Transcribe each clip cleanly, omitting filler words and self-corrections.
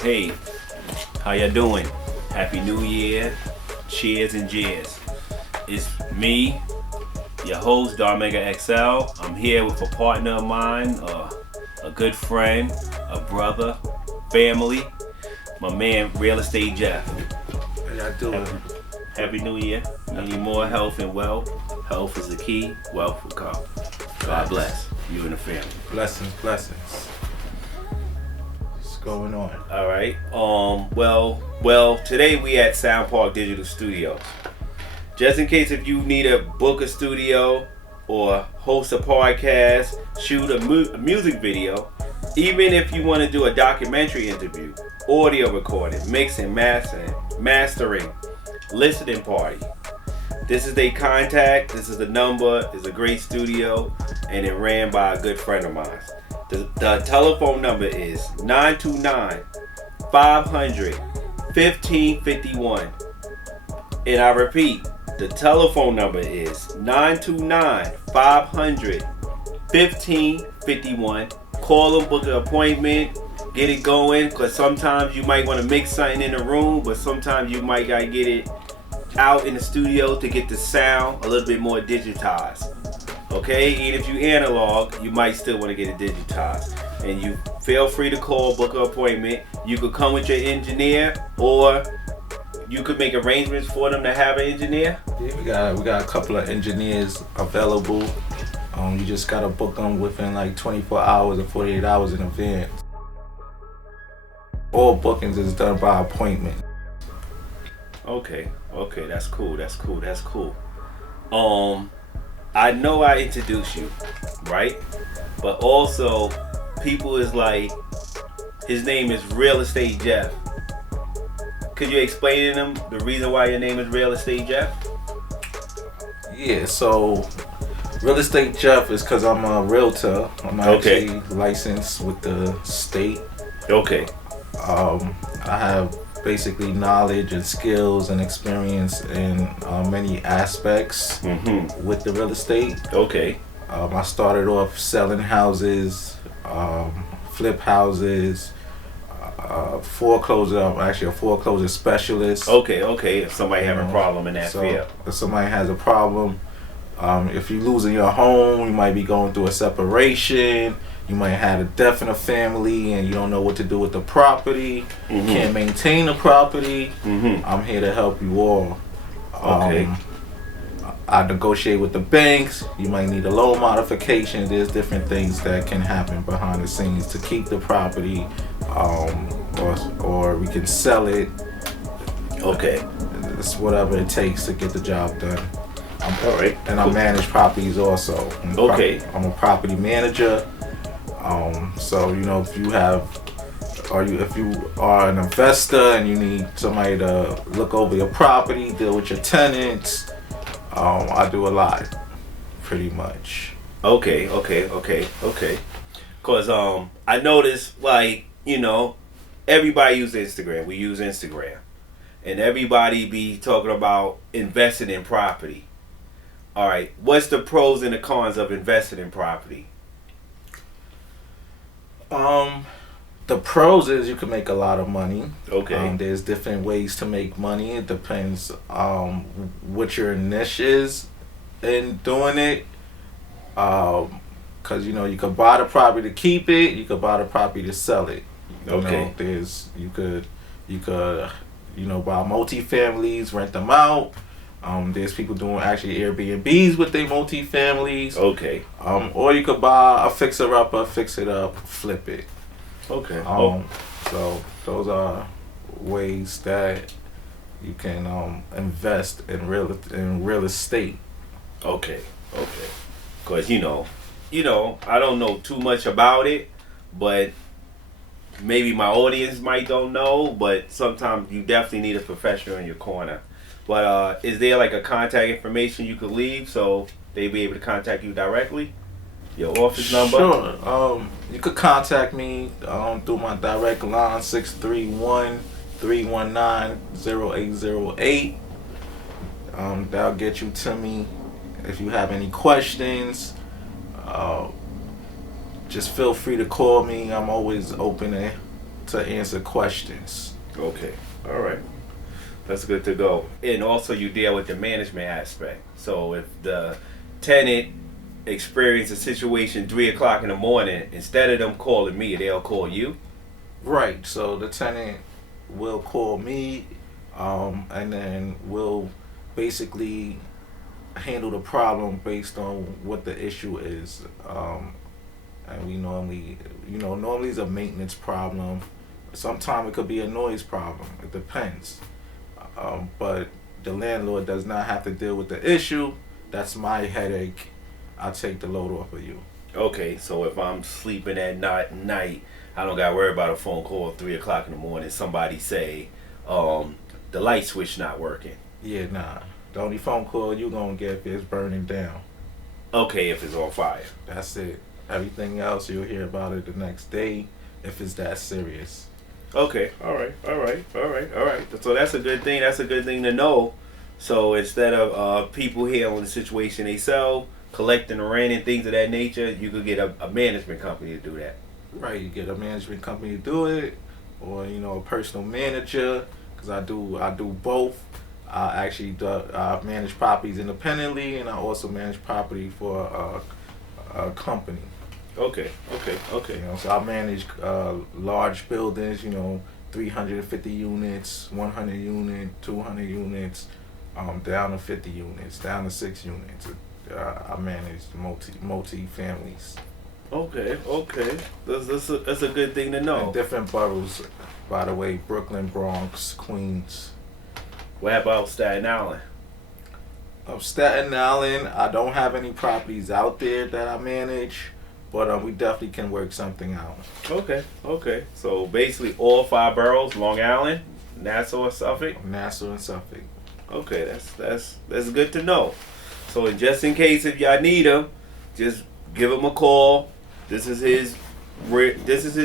Hey, how ya doing? Happy New Year. Cheers and jeers. It's me, your host, Darmega XL. I'm here with a partner of mine, a good friend, a brother, family, my man, Real Estate Jeff. How y'all doing? Happy New Year. We need more health and wealth. Health is the key, wealth will come. God bless you and the family. Blessings. What's going on? All right. Well, today we at Sound Park Digital Studios. Just in case if you need to book a studio or host a podcast, shoot a music video, even if you want to do a documentary interview, audio recording, mixing, mastering, listening party. This is their contact. This is the number. It's a great studio, and it ran by a good friend of mine. The telephone number is 929-500-1551. And I repeat, the telephone number is 929-500-1551. Call them, book an appointment, get it going, because sometimes you might want to mix something in the room, but sometimes you might got to get it out in the studio to get the sound a little bit more digitized. Okay, even if you analog, you might still want to get it digitized. And you feel free to call, book an appointment. You could come with your engineer, or you could make arrangements for them to have an engineer. Yeah, we got a couple of engineers available. You just gotta book them within like 24 hours or 48 hours in advance. All bookings is done by appointment. Okay, that's cool. I know I introduced you, right? But also, people is like, his name is Real Estate Jeff. Could you explain to them the reason why your name is Real Estate Jeff? Yeah, so Real Estate Jeff is because I'm a realtor. I'm actually licensed with the state. Okay. I have basically knowledge and skills and experience in many aspects with the real estate. Okay. I started off selling houses, flip houses, foreclosure. I'm actually a foreclosure specialist. Okay. If somebody having a problem in that field. If somebody has a problem, if you're losing your home, you might be going through a separation. You might have a death in a family and you don't know what to do with the property. You can't maintain the property. I'm here to help you all. Okay. I negotiate with the banks. You might need a loan modification. There's different things that can happen behind the scenes to keep the property, or we can sell it. Okay. It's whatever it takes to get the job done. All right. And I manage properties also. I'm a property manager. So if you are an investor and you need somebody to look over your property, deal with your tenants, I do a lot, pretty much. Okay. Cause I noticed, like, everybody uses Instagram. We use Instagram, and everybody be talking about investing in property. All right, what's the pros and the cons of investing in property? The pros is you can make a lot of money. Okay. There's different ways to make money. It depends what your niche is in doing it. Cause you could buy the property to keep it. You could buy the property to sell it. You could buy multi-families, rent them out. There's people doing actually Airbnbs with their multi-families. Okay. Or you could buy a fixer-upper, fix it up, flip it. Okay. So those are ways that you can invest in real estate. Okay. Cause I don't know too much about it, but maybe my audience don't know. But sometimes you definitely need a professional in your corner. But is there like a contact information you could leave so they be able to contact you directly? Your office number? Sure. You could contact me through my direct line, 631-319-0808. That'll get you to me. If you have any questions, just feel free to call me. I'm always open to answer questions. Okay. All right. That's good to go. And also, you deal with the management aspect. So if the tenant experience a situation 3 o'clock in the morning, instead of them calling me, they'll call you. Right. So the tenant will call me, and then we'll basically handle the problem based on what the issue is. And we normally, normally it's a maintenance problem. Sometimes it could be a noise problem. It depends. But the landlord does not have to deal with the issue. That's my headache. I'll take the load off of you. Okay, so if I'm sleeping at night, I don't gotta worry about a phone call at 3 o'clock in the morning. Somebody say, the light switch not working. Yeah, nah. The only phone call you gonna get if it's burning down. Okay, if it's on fire. That's it. Everything else you'll hear about it the next day if it's that serious. Okay, all right. So that's a good thing. That's a good thing to know. So instead of people handling the situation themselves, collecting the rent and things of that nature, you could get a management company to do that. Right, you get a management company to do it, or a personal manager. Because I do both. I manage properties independently, and I also manage property for a company. Okay. So I manage large buildings, 350 units, 100 units, 200 units, down to 50 units, down to 6 units. I manage multi families. Okay. That's a good thing to know. And different boroughs, by the way: Brooklyn, Bronx, Queens. What about Staten Island? Of Staten Island, I don't have any properties out there that I manage. But we definitely can work something out. Okay. So basically all 5 boroughs: Long Island, Nassau, and Suffolk. Nassau and Suffolk. Okay, that's good to know. So just in case if y'all need him, just give him a call. This is his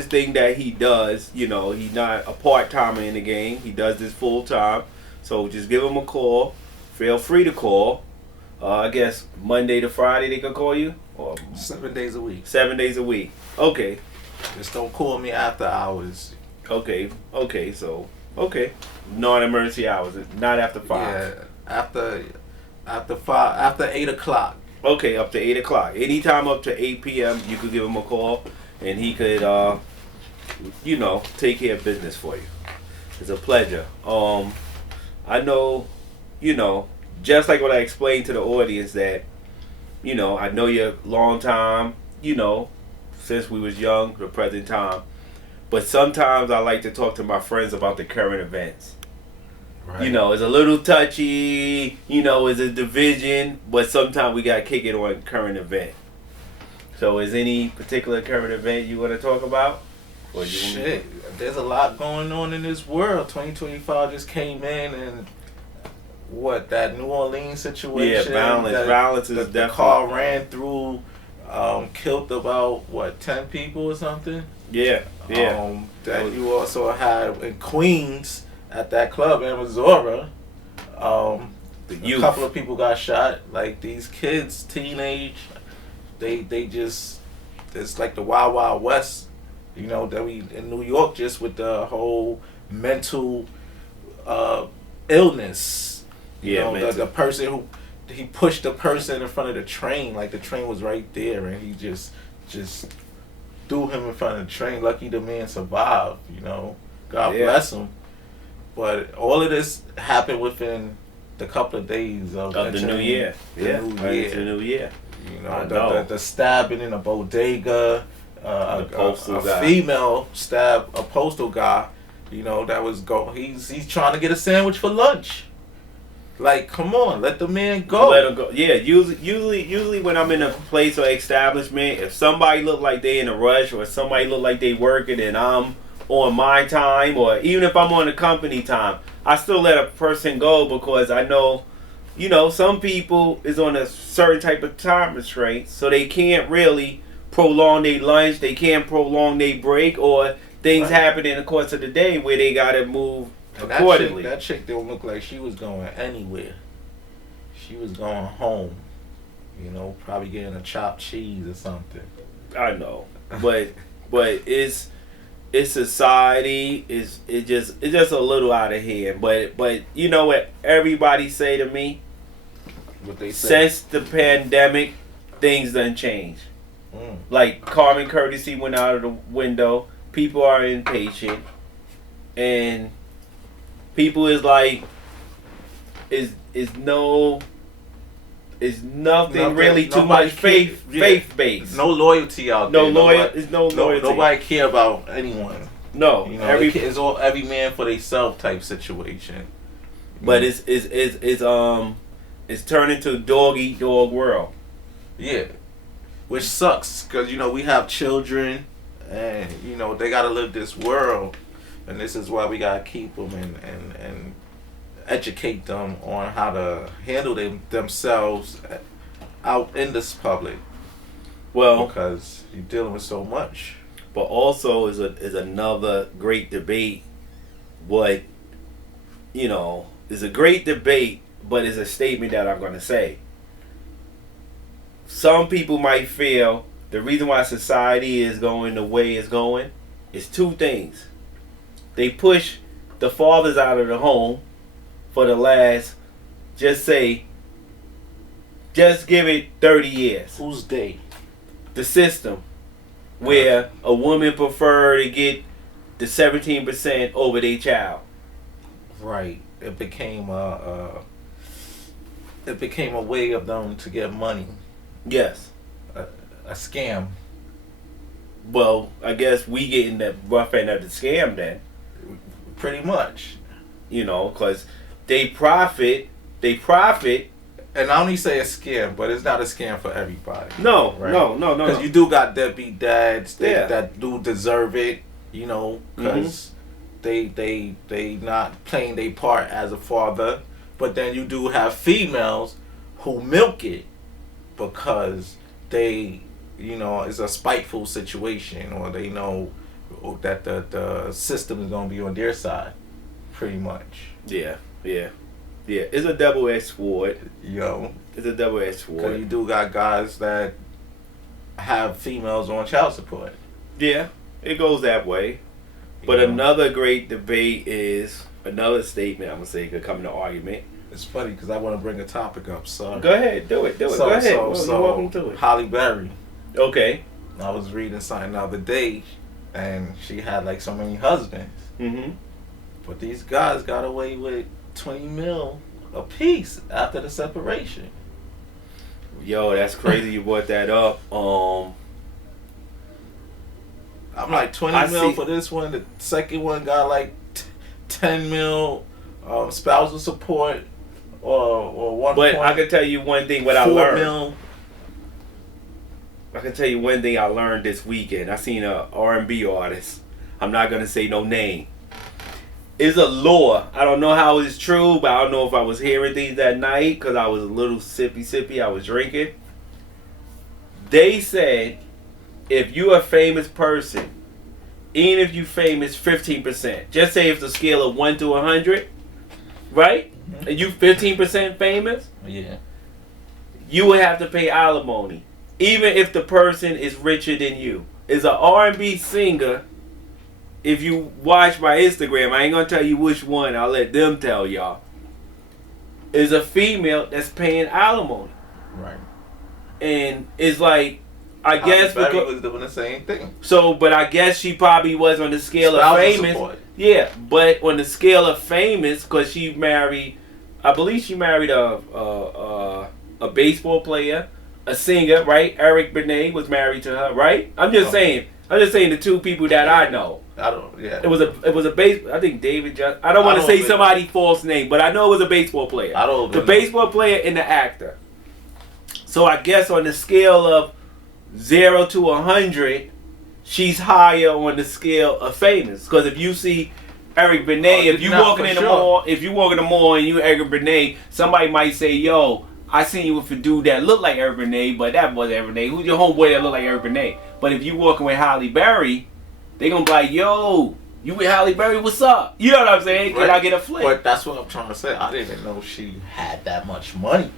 thing that he does. He's not a part-timer in the game. He does this full time. So just give him a call. Feel free to call. I guess Monday to Friday they could call you. Or 7 days a week. 7 days a week. Okay. Just don't call me after hours. Okay. So non-emergency hours, not after 5. Yeah, after 5, after 8 o'clock. Okay, up to 8 o'clock. Anytime up to 8 p.m. you could give him a call, and he could, take care of business for you. It's a pleasure. I know, just like what I explained to the audience that, I know you a long time, since we was young, the present time. But sometimes I like to talk to my friends about the current events. Right. It's a little touchy, it's a division, but sometimes we got to kick it on current event. So is any particular current event you want to talk about? Or Shit, there's a lot going on in this world. 2025 just came in, and that New Orleans situation. Yeah, violence is definitely. The car ran through, killed about 10 people or something. Yeah. You also had in Queens at that club in Missouri. A couple of people got shot. Like these kids, teenage, they just, it's like the Wild Wild West. That we in New York just with the whole mental illness. The person who he pushed the person in front of the train, like the train was right there, and he just threw him in front of the train. Lucky the man survived. God bless him. But all of this happened within the couple of days of the new year. The new year. The stabbing in a bodega. A female stabbed a postal guy. That was he's trying to get a sandwich for lunch. Like, come on, let the man go. Let him go. Yeah, usually when I'm in a place or establishment, if somebody look like they in a rush or somebody look like they working and I'm on my time, or even if I'm on the company time, I still let a person go because I know, some people is on a certain type of time restraint, so they can't really prolong their lunch, they can't prolong their break, or things happen in the course of the day where they gotta move accordingly. That chick didn't look like she was going anywhere. She was going home. Probably getting a chopped cheese or something. I know. but it's society is it's just a little out of hand. But you know what everybody say to me? What they say? Since the pandemic, things done changed. Like common courtesy went out of the window. People are impatient, and people is like, is nothing really too much faith based. No loyalty out there. There's no loyalty. Nobody care about anyone. No, you know, it's all every man for themselves type situation. But it's turned into a dog eat dog world. Yeah, which sucks because you know we have children, and you know they gotta live this world, and this is why we gotta keep them and educate them on how to handle themselves out in this public. Well, because you're dealing with so much. But also is another great debate. What is a great debate, but it's a statement that I'm going to say. Some people might feel the reason why society is going the way it's going is two things. They push the fathers out of the home for the last, just give it 30 years. Who's they? The system, where a woman prefer to get the 17% over their child. Right. It became a way of them to get money. Yes. A scam. Well, I guess we getting the rough end of the scam then. Pretty much. You know, because they profit. And I only say a scam, but it's not a scam for everybody. No, right? No. Because you do got deadbeat dads that do deserve it, you know, because they not playing their part as a father. But then you do have females who milk it because they, you know, it's a spiteful situation, or they know that the system is going to be on their side, pretty much. Yeah. It's a double-edged sword. You know, it's a double-edged sword. Because you do got guys that have females on child support. Yeah, it goes that way. But another great debate is another statement. I'm gonna say could come into argument. It's funny because I want to bring a topic up. So go ahead, do it. Go ahead. You're welcome to it. Halle Berry. Okay. I was reading something the other day, and she had like so many husbands. Mm-hmm. But these guys got away with 20 mil a piece after the separation. Yo, that's crazy you brought that up. I'm like 20 mil for this one. The second one got like 10 mil spousal support or 1. But I can tell you one thing what I learned. 4 mil. I can tell you one thing I learned this weekend. I seen a R&B artist. I'm not gonna say no name. It's a law. I don't know how it's true, but I don't know if I was hearing things that night because I was a little sippy. I was drinking. They said if you're a famous person, even if you famous 15%, just say it's a scale of 1 to 100, right? Mm-hmm. And you 15% famous, you would have to pay alimony, even if the person is richer than you. Is an R&B singer. If you watch my Instagram, I ain't gonna tell you which one. I'll let them tell y'all. Is a female that's paying alimony, right? And it's like, I guess because was doing the same thing. So, but I guess she probably was on the scale of famous. Support. Yeah, but on the scale of famous, because she married, I believe she married a baseball player, a singer, right? Eric Benet was married to her, right? I'm just saying the two people that I know. Yeah. It was a base. I think David. I don't want to say somebody's false name, but I know it was a baseball player. The baseball player and the actor. So I guess on the scale of 0 to 100, she's higher on the scale of famous. Because if you see Eric Benet, if you walking in the mall and you Eric Benet, somebody might say, "Yo, I seen you with a dude that looked like Eric Benet, but that wasn't Eric Benet. Who's your homeboy that looked like Eric Benet?" But if you walking with Halle Berry, they gonna be like, "Yo, you with Halle Berry? What's up?" You know what I'm saying? Right. Can I get a flip? But that's what I'm trying to say. I didn't know she had that much money.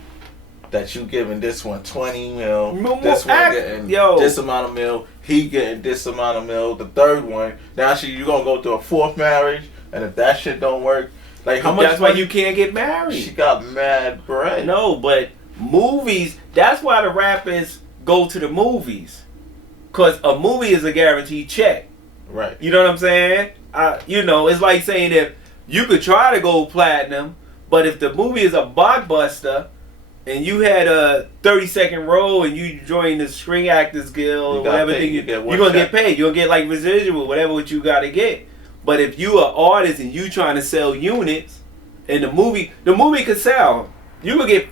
that you giving this one 20 mil, More this one act- getting yo. this amount of mil, he getting this amount of mil. The third one, now you gonna go through a fourth marriage, and if that shit don't work, like how much? That's why you can't get married. She got mad bread. No, but movies. That's why the rappers go to the movies, cause a movie is a guaranteed check. Right. You know what I'm saying? You know, it's like saying if you could try to go platinum, but if the movie is a blockbuster and you had a 30-second role and you joined the Screen Actors Guild or whatever thing, you're gonna get paid. You're gonna get like residual, whatever what you gotta get. But if you are artist and you trying to sell units, and the movie could sell. You could get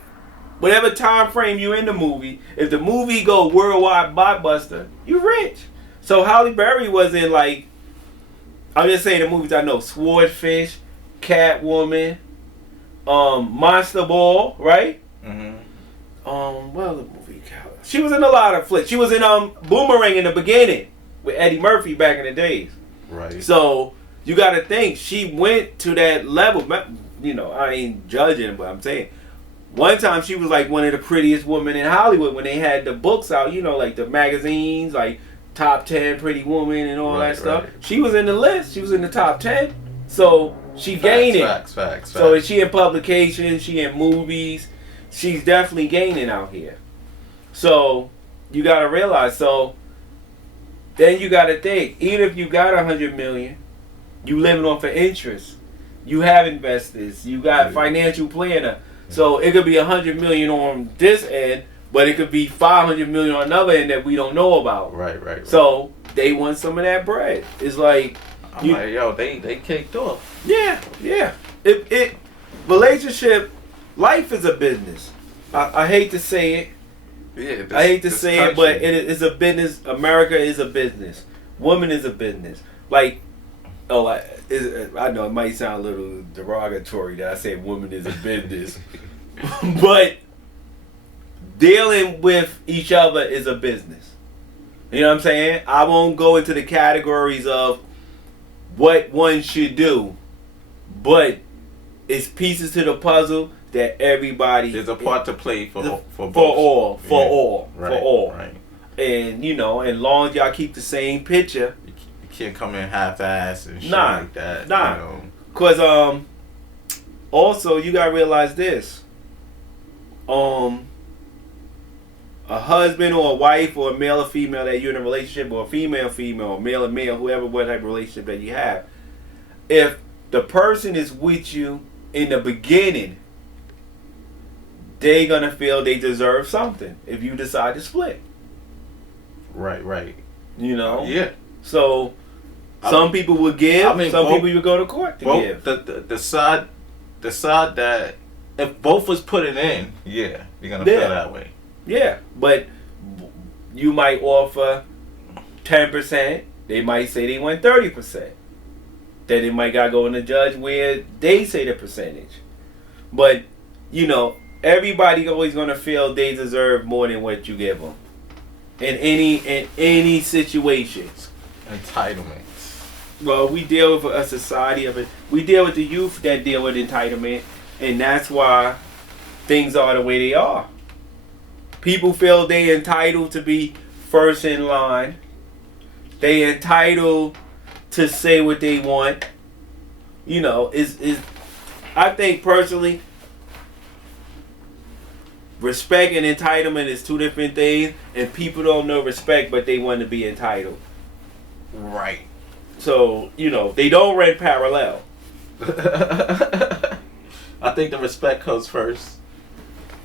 whatever time frame you in the movie. If the movie go worldwide blockbuster, you rich. So Halle Berry was in like, I'm just saying the movies I know: Swordfish, Catwoman, Monster Ball, right? Mm-hmm. What other movie? She was in a lot of flicks. She was in Boomerang in the beginning with Eddie Murphy back in the days. Right. So you got to think she went to that level. You know, I ain't judging, but I'm saying one time she was like one of the prettiest women in Hollywood when they had the books out. You know, like the magazines, like top 10 pretty woman and all that stuff. Right. She was in the list. She was in the top 10. So she gaining. Facts. So is she in publications? She in movies? She's definitely gaining out here. So you got to realize. So then you got to think. Even if you got $100 million, you living off of interest. You have investors. You got financial planner. So it could be $100 million on this end, but it could be $500 million on another end that we don't know about. Right. So they want some of that bread. It's like, they caked off. Yeah. It relationship, life is a business. I hate to say it. Yeah. I hate to say it, but it is a business. America is a business. Woman is a business. Like, I know it might sound a little derogatory that I say woman is a business, but dealing with each other is a business. You know what I'm saying? I won't go into the categories of what one should do, but it's pieces to the puzzle that everybody. There's a part to play for both. For all. Right. And as long as y'all keep the same picture. Can't come in half-ass and shit like that. Nah. You know? Cause also you gotta realize this. A husband or a wife or a male or female that you're in a relationship, or a female, or male and male, whoever, what type of relationship that you have. If the person is with you in the beginning, they gonna feel they deserve something if you decide to split. Right. You know? Yeah. So some people would give. Some people would go to court to give. The side that if both was putting in, you're gonna feel that way. Yeah, but you might offer 10%. They might say they want 30%. Then it might gotta go in the judge where they say the percentage. But everybody always gonna feel they deserve more than what you give them. In any situations. Entitlement. Well, we deal with a society of it. We deal with the youth that deal with entitlement, and that's why things are the way they are. People feel they entitled to be first in line. They entitled to say what they want. I think personally, respect and entitlement is two different things, and people don't know respect, but they want to be entitled. Right. So, they don't run parallel. I think the respect comes first,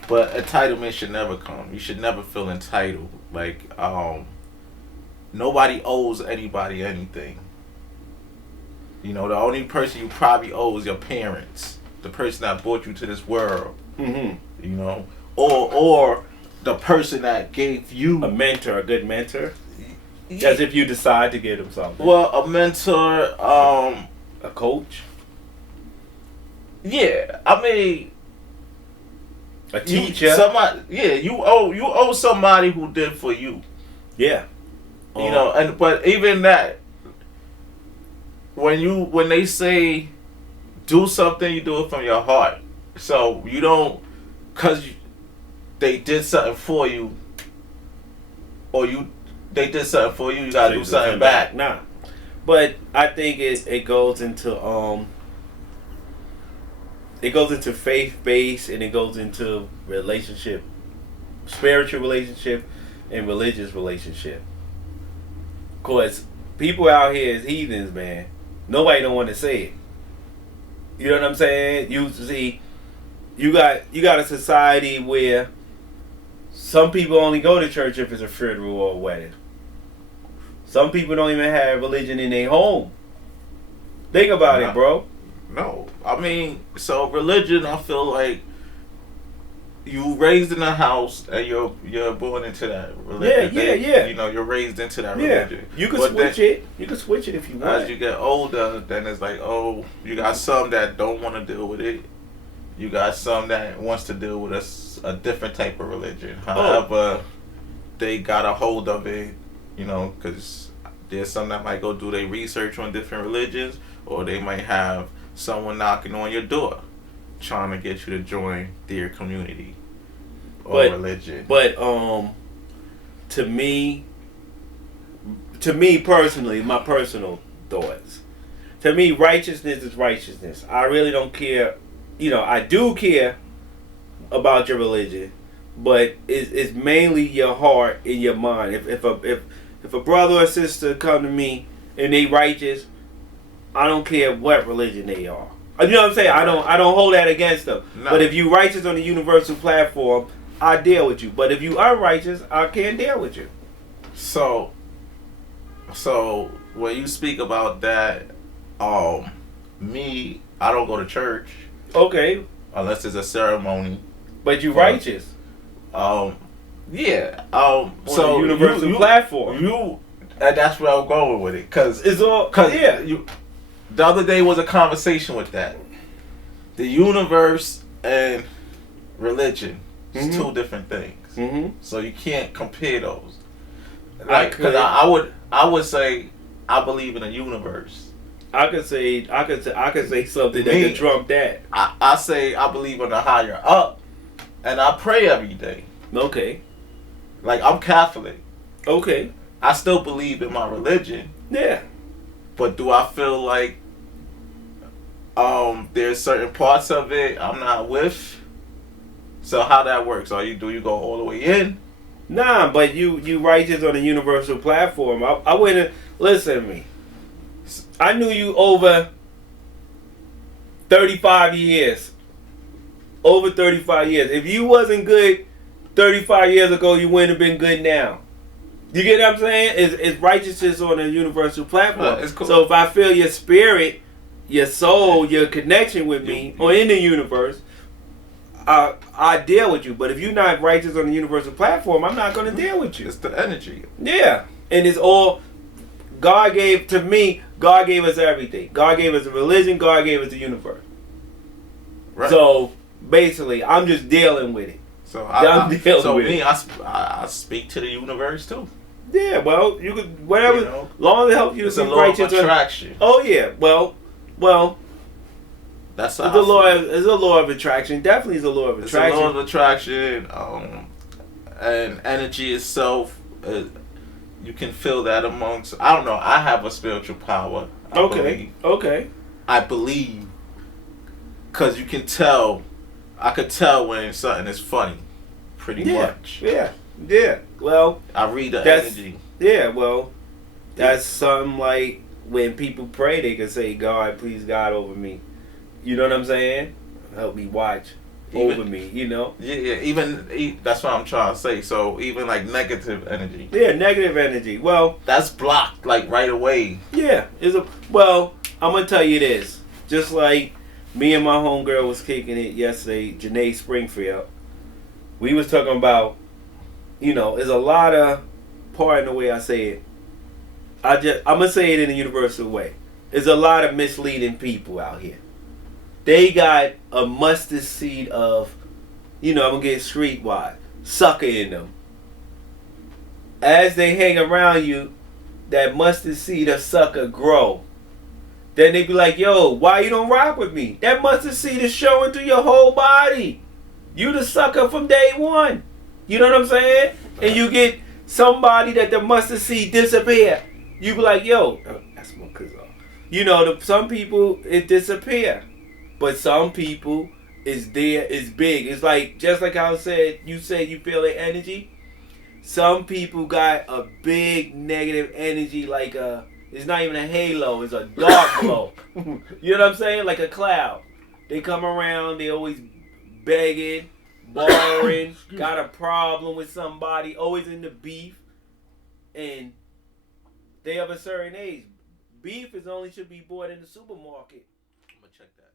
but entitlement should never come. You should never feel entitled. Like, nobody owes anybody anything. The only person you probably owe is your parents, the person that brought you to this world. Mm-hmm. Or the person that gave you a mentor, a good mentor. As if you decide to give them something. Well, a mentor, a coach. Yeah, I mean, a teacher. You owe somebody who did for you. Yeah. But even that, when they say do something, you do it from your heart. So you don't, cause they did something for you, or they did something for you, you gotta do something back. Nah, but I think it goes into faith based, and it goes into relationship, spiritual relationship, and religious relationship. Cause people out here is heathens, man. Nobody don't want to say it. You know what I'm saying? You see, you got a society where some people only go to church if it's a funeral or a wedding. Some people don't even have religion in their home. Think about it, bro. No, I mean, so religion, I feel like you raised in a house and you're born into that religion. Yeah. You know, you're raised into that religion. You can switch it. You can switch it if you want. As you get older, then it's like, oh, you got some that don't want to deal with it. You got some that wants to deal with a different type of religion. However, they got a hold of it, you know, because there's some that might go do their research on different religions, or they might have someone knocking on your door trying to get you to join their community or religion. But to me personally, my personal thoughts. To me, righteousness is righteousness. I really don't care. You know, I do care about your religion, but it's mainly your heart and your mind. If a brother or sister come to me and they righteous, I don't care what religion they are. You know what I'm saying? I don't hold that against them. No. But if you righteous on the universal platform, I deal with you. But if you unrighteous, I can't deal with you. So when you speak about that, me, I don't go to church. Okay. Unless it's a ceremony. But you righteous. Yeah. On the universal platform. And that's where I'm going with it, cause it's all. The other day was a conversation with that. The universe and religion is two different things. Mm-hmm. So you can't compare those. Like, cause I would say I believe in a universe. I could say something that could trump that. I say I believe in a higher up, and I pray every day. Okay. Like, I'm Catholic. Okay. I still believe in my religion. Yeah. But do I feel like there's certain parts of it I'm not with? So how that works? Do you go all the way in? Nah, but you righteous on a universal platform. I wouldn't listen to me. I knew you over 35 years. Over 35 years. If you wasn't good 35 years ago, you wouldn't have been good now. You get what I'm saying? It's righteousness on a universal platform. It's cool. So if I feel your spirit, your soul, your connection with me, or in the universe, I deal with you. But if you're not righteous on the universal platform, I'm not going to deal with you. It's the energy. Yeah. And it's all, God gave us everything. God gave us a religion, God gave us the universe. Right. So basically, I'm just dealing with it. So I speak to the universe too. Yeah, well, you could whatever, you know, long as it helps you to be righteous. It's a law of attraction. Oh yeah, well. That's it's a law of attraction. Definitely is a law of attraction. It's a law of attraction, and energy itself. You can feel that amongst. I don't know. I have a spiritual power. I believe, because you can tell. I could tell when something is funny, pretty much. Yeah. Well, I read the energy. Yeah, well, that's something like when people pray, they can say, "God, please God over me." You know what I'm saying? Help me watch over me. You know? Yeah. Even that's what I'm trying to say. So even like negative energy. Yeah, negative energy. Well, that's blocked like right away. Yeah, well, I'm gonna tell you this. Just like me and my homegirl was kicking it yesterday, Janae Springfield. We was talking about, you know, there's a lot of, pardon the way I say it, I'm going to say it in a universal way. There's a lot of misleading people out here. They got a mustard seed of, you know, I'm going to get streetwise, sucker in them. As they hang around you, that mustard seed of sucker grow. Then they be like, yo, why you don't rock with me? That mustard seed is showing through your whole body. You the sucker from day one. You know what I'm saying? And you get somebody that the mustard seed disappear. You be like, yo, that's my cousin. You know, some people it disappear, but some people is there. It's big. It's like just like I said. You said you feel the energy. Some people got a big negative energy, like it's not even a halo. It's a dark glow. You know what I'm saying? Like a cloud. They come around. They always begging, borrowing, got a problem with somebody, always in the beef, and they of a certain age. Beef is only should be bought in the supermarket. I'm gonna check that.